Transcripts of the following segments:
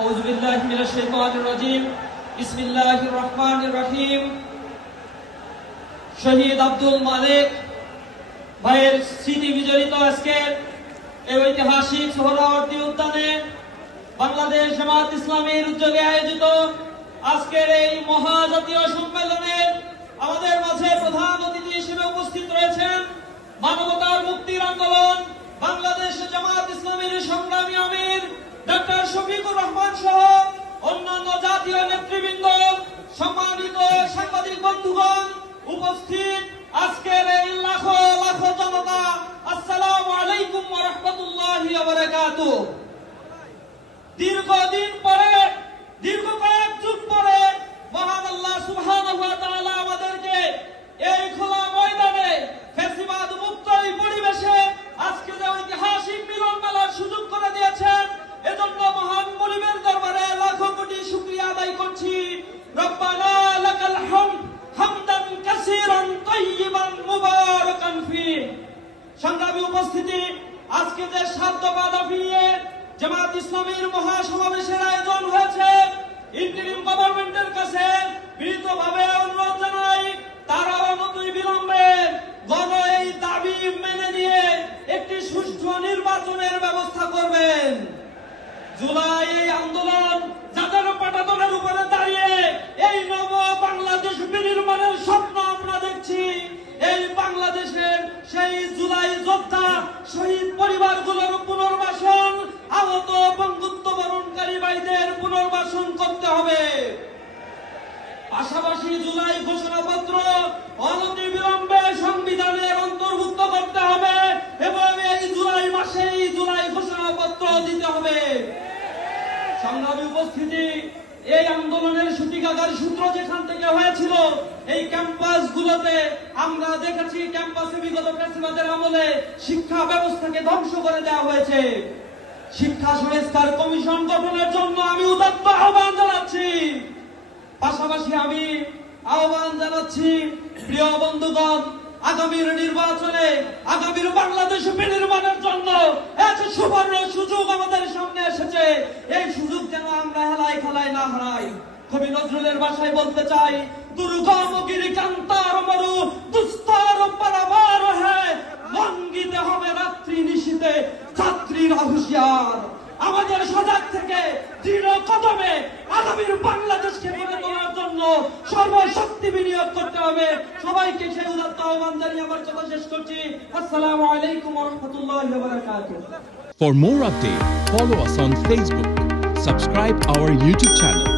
আউযু বিল্লাহি মিনাশ শাইতানির রাজীম। বিসমিল্লাহির রহমানির রহিম। শহীদ আব্দুল মালিক ভাইয়ের স্মৃতি বিজড়িত আজকের এই ঐতিহাসিক সোহরাওয়ার্দী উদ্যানে বাংলাদেশ জামাত ইসলামীর উদ্যোগে আয়োজিত আজকের এই মহাজাতীয় সম্মেলনে আমাদের মাঝে প্রধান অতিথি হিসেবে উপস্থিত রয়েছেন মানবতার মুক্তির আন্দোলন বাংলাদেশ জামাত ইসলামীর সংগ্রামী আমির ডক্টর শফিকুর রহমান সহ অন্যান্য জাতীয় নেতৃবৃন্দ, সম্মানিত সাংবাদিক বন্ধুগণ, উপস্থিত আজকের এই লাখো লাখো জনতা, আসসালামু আলাইকুম ওয়া রাহমাতুল্লাহি ওয়া বারাকাতুহু। দীর্ঘদিন পরে, দীর্ঘ কয়েক যুগ পরে মহান আল্লাহ সুবহানাহু ওয়া তাআলা আমাদেরকে এই খোলা ময়দানে ফ্যাসিবাদ মুক্ত এই পরিবেশে আজকে যে ঐতিহাসিক মিলন মেলার সুযোগ করে দিয়েছেন, এজন্য মহান মুনিবের দরবারে লাখো কোটি শুকরিয়া আদায় করছি। রব্বানা লাকাল হামদ হামদান কাসীরান তাইয়িবান মুবারাকান ফীহ। সংগ্রামী উপস্থিতি, আজকে যে 7 দফা দাবিয়ে জামাত ইসলামীর মহাসমাবেশের আয়োজন হয়েছে, ইন্টারিম গভর্নমেন্টের কাছে বিনীতভাবে অনুরোধ জানাই তারা অনতি বিলম্বে গণ এই দাবি মেনে নিয়ে একটি সুষ্ঠু নির্বাচনের ব্যবস্থা করবেন। জুলাই এই আন্দোলন যাদের পাটাতনের উপরে দাঁড়িয়ে এই নব বাংলাদেশ বিনির্মাণের স্বপ্ন আমরা দেখছি, এই বাংলাদেশের সেই জুলাই যোদ্ধা শহীদ পরিবারগুলোর পুনর্বাসন, আহত বঙ্গুত্ব বরণকারী ভাইদের পুনর্বাসন করতে হবে। পাশাপাশি জুলাই ঘোষণাপত্র অনতি বিলম্বে সংবিধানের অন্তর্ভুক্ত করতে হবে এবং এই জুলাই মাসেই জুলাই ঘোষণাপত্র দিতে হবে। সংগ্রামী উপস্থিতি, এই আন্দোলনের সূতিকাগার সূত্র যেখান থেকে হয়েছিল, এই ক্যাম্পাসগুলোতে আমরা দেখেছি ক্যাম্পাসে বিগত ফ্যাসিবাদের আমলে শিক্ষা ব্যবস্থাকে ধ্বংস করে দেওয়া হয়েছে। শিক্ষা সংস্কার কমিশন গঠনের জন্য আমি উদাত্ত আহ্বান জানাচ্ছি। পাশাপাশি আমি আহ্বান জানাচ্ছি প্রিয় বন্ধুগণ, আগামীর নির্বাচনে, আগামীর বাংলাদেশ বিনির্মাণের জন্য এক সুবর্ণ সুযোগ আমাদের সামনে এসেছে। এই সুযোগ যেন আমরা হেলায় খেলায় না হারাই। কবি নজরুলের ভাষায় বলতে চাই, দুর্গম গিরিকান্তার মরু দুস্তর পারাবার হ্যায়, লঙ্ঘিতে হবে রাত্রি নিশীতে যাত্রীরা হুঁশিয়ার। আমাদের সজাগ থেকে দৃঢ় কদমে আগামীর বাংলাদেশকে গড়ে তোলার জন্য সর্বশক্তি বিনিয়োগ করতে হবে। সবাইকে সেই উদাত্ত আহ্বান জানিয়ে আমার কথা শেষ করছি। আসসালামু আলাইকুম ওয়া রাহমাতুল্লাহি ওয়া বারাকাতুহু। For more updates, follow us on Facebook, subscribe our YouTube channel,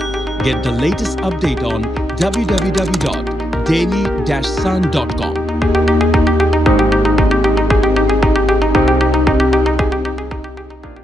get the latest update on www.daily-sun.com.